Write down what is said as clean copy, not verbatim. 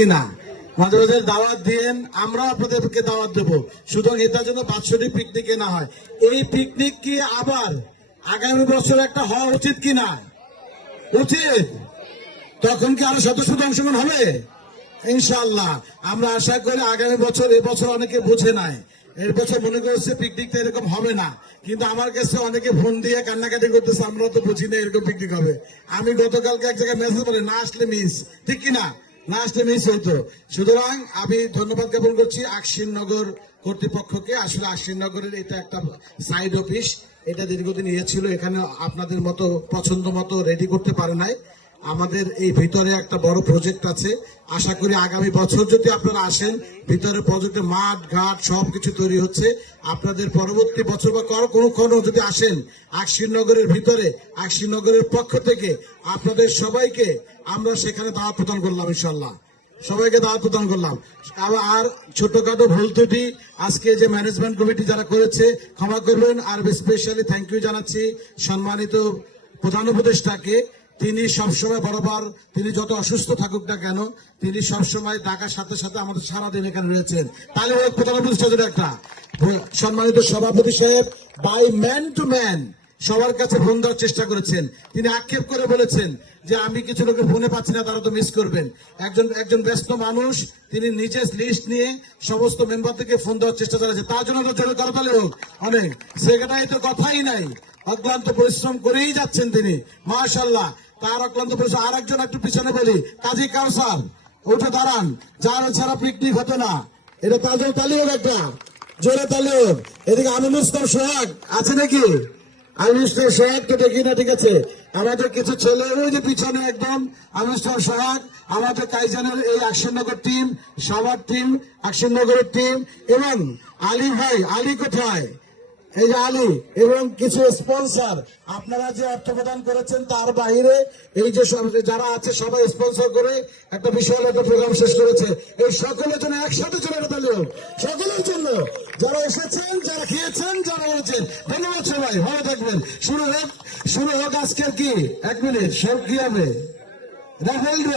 কিনা? মাঝে মাঝে দাওয়াত দিয়েন, আমরা আপনাদেরকে দাওয়াত দেবো। সুতরাং এটা যেন বাৎসরিক পিকনিকে না হয়। এই পিকনিক কি আবার আগামী বছর একটা হওয়া উচিত কিনা? উচিত। তখন কি আরো শত শত অংশগ্রহণ হবে? ইনশাআল্লাহ আমরা আশা করি আগামী বছর, এবছর অনেকে বুঝে নাই, এর বছর মনে করছে পিকনিকটা এরকম হবে না, কিন্তু আমার কাছে অনেকে ফোন দিয়ে কান্নাকাটি করতেছে, আমরা তো বুঝি না এরকম পিকনিক হবে। আমি গতকালকে এক জায়গায় মেসেজ বলি, না আসলে মিস, ঠিক কিনা? না আসলে মিস হইতো। সুতরাং আমি ধন্যবাদ জ্ঞাপন করছি আকশিনগর কর্তৃপক্ষকে। আসলে আকশিনগরের এটা একটা সাইড অফিস, এটা দীর্ঘদিন ছিল, এখানে আপনাদের মতো পছন্দ মতো রেডি করতে পারে নাই। আমাদের এই ভিতরে একটা বড় প্রজেক্ট আছে, আশা করি আগামী বছর যদি আপনারা আসেন, ভিতরে প্রজেক্টে মাঠ ঘাট সবকিছু তৈরি হচ্ছে। আপনাদের পরবর্তী বছর বা কোনো যদি আসেন আকশিনগরের ভিতরে, আকশিনগরের পক্ষ থেকে আপনাদের সবাইকে আমরা সেখানে দাওয়াত প্রদান করলাম। ইনশাল্লাহ সবাইকে দাওয়াত প্রদান করলাম। আর ছোটখাটো ভুল ত্রুটি আজকে যে ম্যানেজমেন্ট কমিটি যারা করেছে ক্ষমা করবেন। আর স্পেশালি থ্যাংক ইউ জানাচ্ছি সম্মানিত প্রধান উপদেষ্টাকে। তিনি সবসময় বরাবর, তিনি যত অসুস্থ থাকুক না কেন, তিনি সবসময় ডাকার সাথে সাথে আমাদের সারাদিন এখানে রয়েছেন। তাহলে প্রধান উপদেষ্টা একটা সম্মানিত সভাপতি সাহেব বাই ম্যান টু ম্যান সবার কাছে ফোন দেওয়ার চেষ্টা করেছেন। তিনি আক্ষেপ করে বলেছেন যে আমি কিছু লোকের ফোনে পাচ্ছি না, তারা তো মিস করবেন। একজন ব্যস্ত মানুষ, তিনি নিজে লিস্ট নিয়ে সমস্ত মেম্বারদেরকে ফোন দেওয়ার চেষ্টা চালাচ্ছে। তার জন্য তো জোরে করতালি হোক অনেক। সেখানে তো কথাই নাই, অক্লান্ত পরিশ্রম করেই যাচ্ছেন তিনি, মাশাআল্লাহ। তার অক্লান্ত পরিশ্রম। আর একজন একটু পিছনে বলি, কাজী কাউসার উঠে দাঁড়ান, যার ছাড়া পিকনিক হতো না। এটা তার জন্য তালি হোক, একটা জোরে তালি হোক। এদিকে আমিনুল ইসলাম সোহাগ আছে নাকি? আমিনুল ইসলাম সোহাগ তো দেখি না, ঠিক আছে। আমাদের কিছু ছেলে ওই যে পিছনে একদম আমিনুল ইসলাম সোহাগ, আমাদের কাইজানের এই আকশিনগর টিম, সবার টিম, আকশিনগরের টিম, এবং আলী ভাই, আলী কোথায়? এই যে আলী, এবং কিছু স্পন্সর, আপনারা যে অর্থ প্রদান করেছেন তার বাইরে এই যে যারা আছে সবাই স্পন্সর করে একটা বিশাল একটা প্রোগ্রাম শেষ করেছে। এই সকলের জন্য একসাথে চলে গেল, সকলের জন্য যারা এসেছেন, যারা খেয়েছেন, যারা বলেছেন, ধন্যবাদ সবাই, ভালো থাকবেন। শুরু হোক আজকের কি 1 মিনিট সব কি হবে রাফেল ড্র।